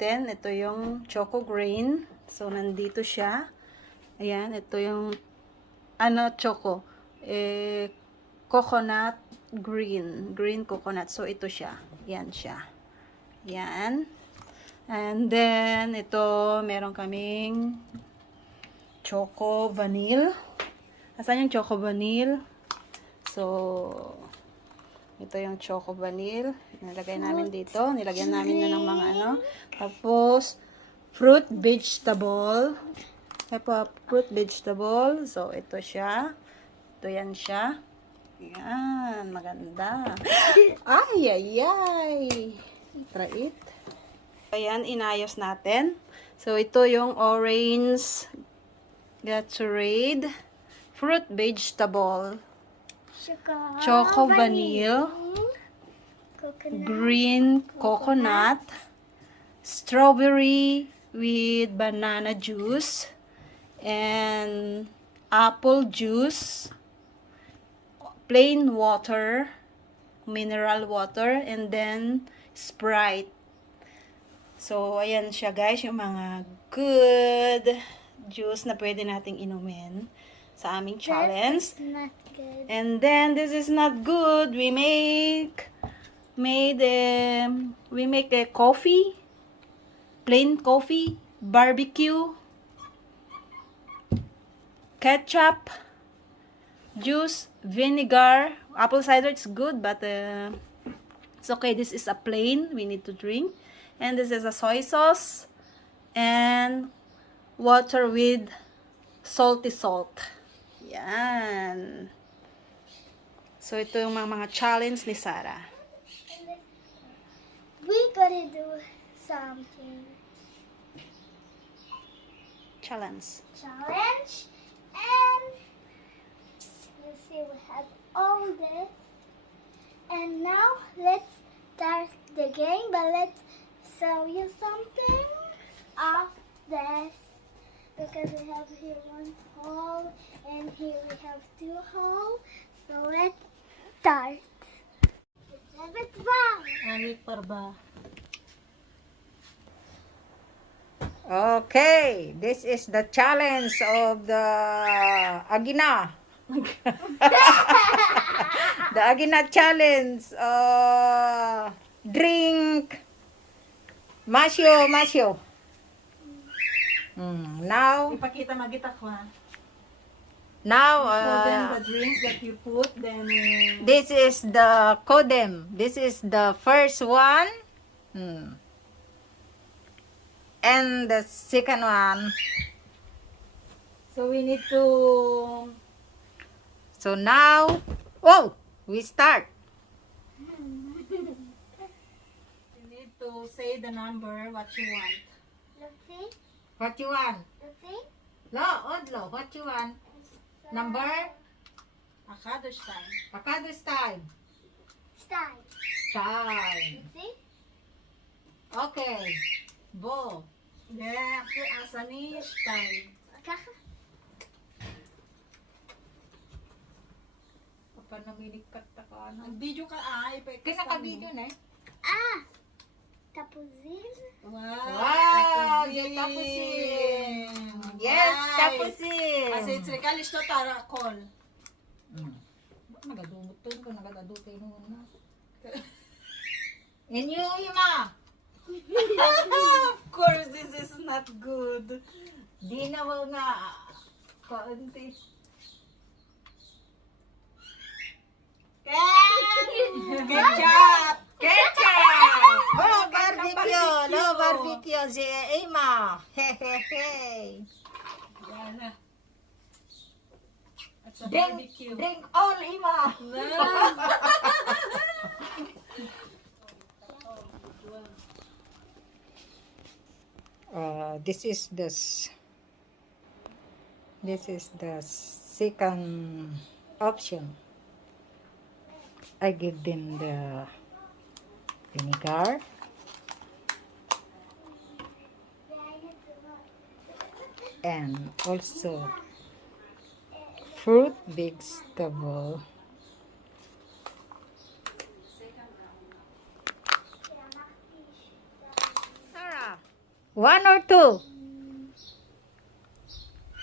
natin. Ito yung choco grain. So, nandito siya. Ayan, ito yung choco. Coconut green. Green coconut. So, ito siya. Yan siya. Yan. And then, ito, meron kaming choco vanille. Asan yung choco vanille? So, ito yung choco vanille. Nilagay namin dito. Nilagyan namin na ng mga Tapos, fruit vegetable. Fruit vegetable. So, ito siya. Ito yan siya. Yan. Maganda. Ay, ay, ay. Try it. Ayan, inayos natin. So, ito yung orange Gatorade fruit vegetable. Choco vanille. Green coconut. Strawberry with banana juice. And apple juice. Plain water. Mineral water. And then Sprite. So, ayan siya guys, yung mga good juice na pwede nating inumin sa aming challenge. This is not good. And then, this is not good. We make a coffee, plain coffee, barbecue, ketchup, juice, vinegar, apple cider. It's good, but it's okay. This is a plain we need to drink. And this is a soy sauce and water with salty salt. Yan. So, ito yung mga challenge ni Sarah. We gotta do something. Challenge. And you see we have all this. And now let's start the game, but let's show you something of this. Because we have here one hole and here we have two holes. So let's start. It's wrong. Amik parba. Okay, this is the challenge of the Agina. The Agina challenge. Drink. Masyo. Now, Ipakita magita ko ha. now, Then the drinks that you put, then this is the Kodem. This is the first one. And the second one. so we need to So now, we start. say the number what you want. Let's see. What you want? Let's see. Odlo, what you want? Number? Akadosh time. Akado's time. Start. Time. Let's see. Okay. Bo. Yeah, asani time. Kaka. Kapag namilikat ako, Nag-video ka Kinaka-video na eh. Tapuzin. Wow, tapusin. Yes, tapusin. Kasi it's regalish to tara call. Nagadumutun ko, nagadadutay noon na. Inyo, Ima. Of course, this is not good. Di na mo nga. Kaunti. Ketchup! Ketchup! Oh, barbecue! No, barbecue si Ima. Hehehe. Yan na. It's a Drink, barbecue. drink all, Ima. This is the second option. I give them the vinegar. And also fruit vegetable. Sarah, 1 or 2?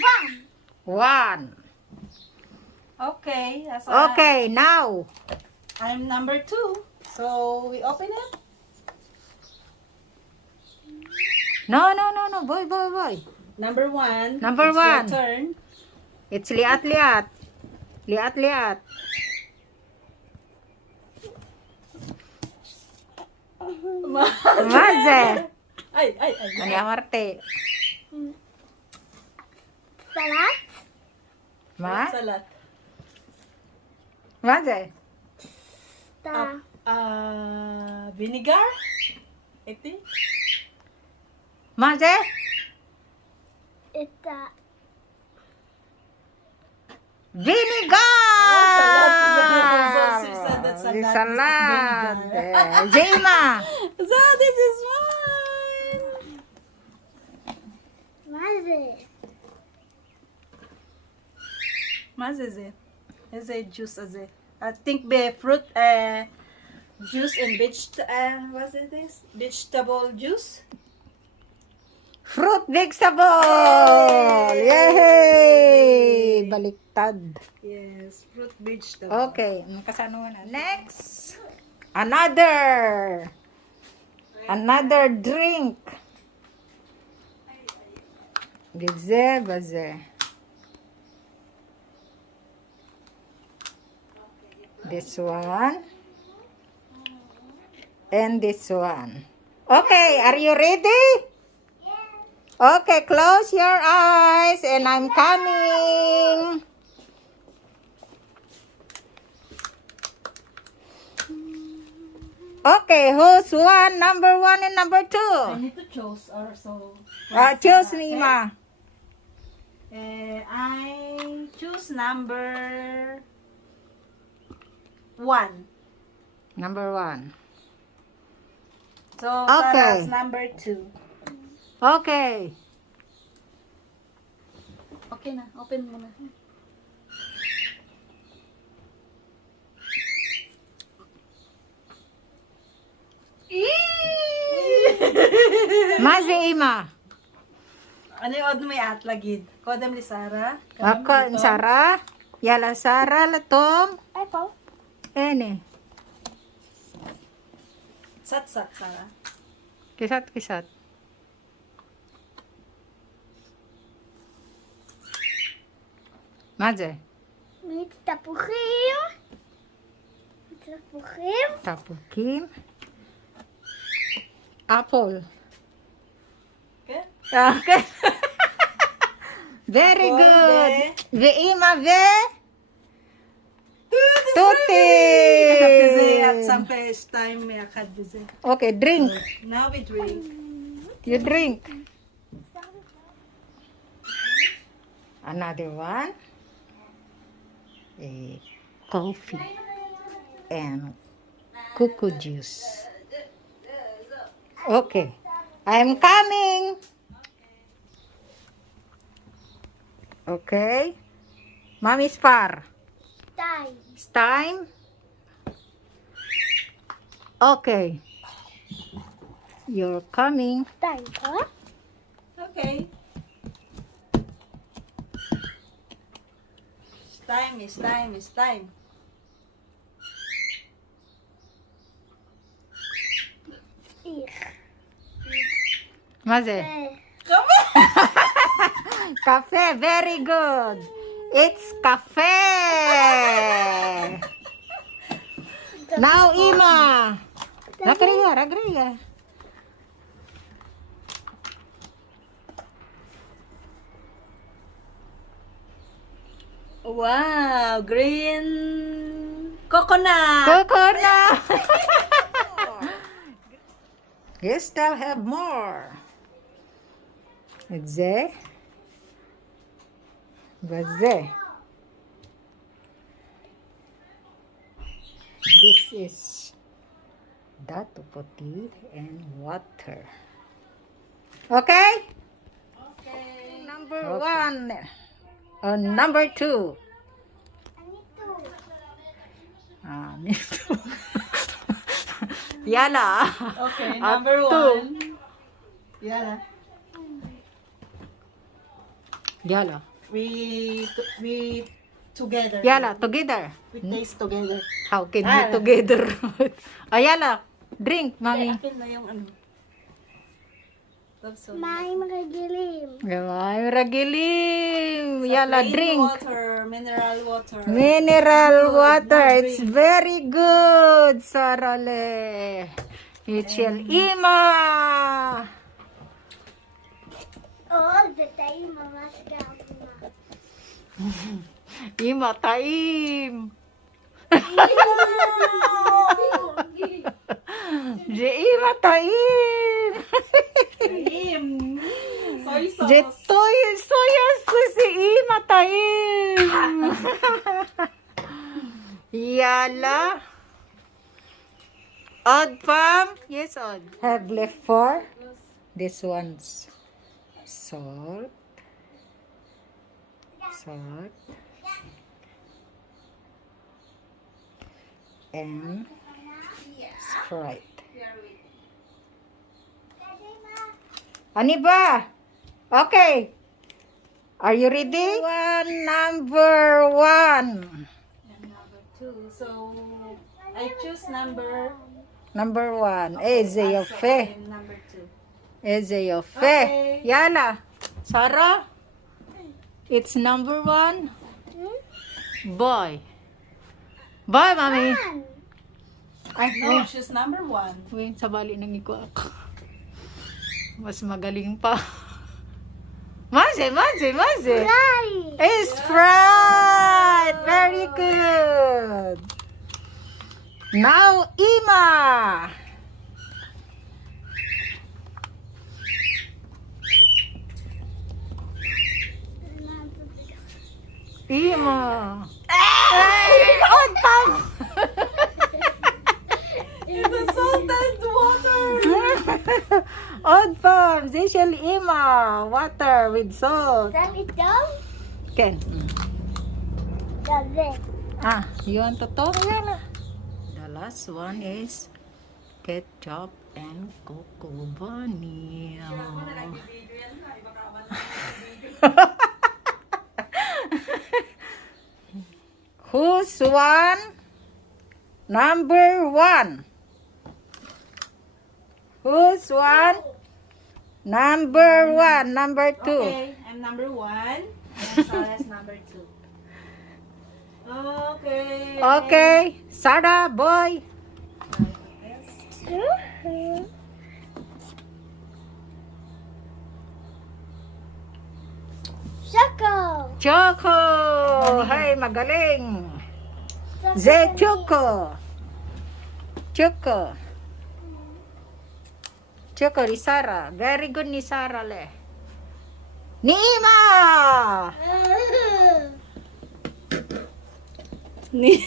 One. 1. Okay. Okay, now. I'm number 2. So we open it. No. Boy. Number 1. Number It's your 1. turn. It's liat. Maze. Ay. Ani amarte. Salat. Ma? Salat. Maze. Ta. Vinegar. I think. Maze? Ita. Vinegar! Salad. Salad. Zima. So this is mine. Maze. Mas is it? Is it juice as it? I think the fruit juice and what's it this? Vegetable juice. Fruit vegetable! Yay! Baliktad. Yes, fruit vegetable. Okay, kasano na. Next, another drink. Baze. This one. And this one. Okay, are you ready? Okay, close your eyes and I'm coming. Okay, who's one? Number 1 and number 2? I need to choose also. Choose me, ma. I choose number 1. Number 1. So Okay. Sarah's number 2. Okay. Okay na, open mo na. Mazi ima. Ano yung od may atlagid? Kodam ni Sarah. Ako, Sara. Yala Sara latom. Apple. Ene. Sat, Sarah. Kisat. Mazi. Mit tapuchim. Tapukim. Apple. Okay? Okay. Very Apple, good. ve. Veima ve. Tuti. At some time may akad bize. Okay, drink. Now we drink. You drink. Another one. Coffee and cocoa juice. Okay. I'm coming. Okay. Mommy's far. Time. It's time. Okay. You're coming. Time, huh? Okay. It's time. Ich. Maze. Come Cafe, very good. It's cafe. Now, Ima. Ragriga. Wow, green coconut. Coconut. You still have more. Baze. This is dato puti and water. Okay? Okay. Number 1. Number 2. I need to. Nito. Yala. Okay, At number two. 1. Yeah. Yala. We together. Yala, together. We taste together. How can we together? Ayala, drink, mami. Akin na yung ano. Love so. May magagilim. Ay, ragilim. Yala, Plain drink. water, mineral water. Mineral Good, water. now It's drink. very good, Sarale. Michelle Ima. All the time, Mama Shaguna. Ima taim. Je Ima taim. Cream. Soy sauce. Je soya si Ima taim. Yala. Odd Pam? Yes, odd. Have left for this one's salt. Salt. And Sprite. Ani ba? Okay. Are you ready? Number one. And number 2. So, I choose number. Number one. Ezeofe. And number 2. Ezeofe. Okay. Yala. Sarah. It's number one. Boy. Boy, mami. Ay, No, choose number 1. wait, sabali nang iko ako. Mas magaling pa. Maze. Right. It's fried. Very good. Now, Ima. Ima. Hey, odd pam. It's a salted water. Odd pam. Zishel Ima. Water with salt. Let it down. Ken. That's it. Ah, you want to talk? Yan. The last one is ketchup and cocoa vanilla. Who's one? Number one. Who's one? Number one. Number two. Okay, I'm number 1. And Sarah's number 2. Okay. Okay. Sarah, boy. Choco. Choco. Hey, magaling. Ze Choco. Choco. Choco ni Sarah. Very good ni Sarah le. Ni Ima. Ni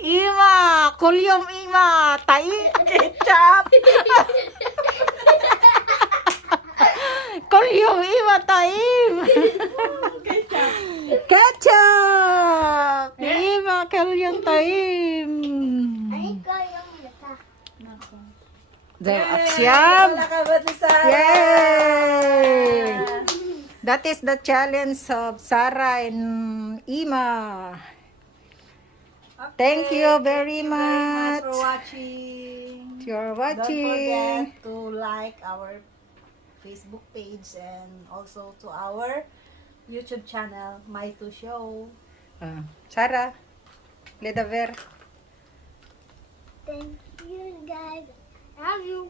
Ima. Kulyom Ima. Tai. Ketchup. Kulyom Ima taim. Ketchup. Ni Ima kulyom taim. Ay, ko yung mata. There, Aksyam. Nakabat ni Sarah. Yay! That is the challenge of Sarah and Ima. Thank you very much. For watching. You're Don't watching. forget to like our Facebook page and also to our YouTube channel, My To Show. Sarah, Ledaver. Thank you, guys. Love you.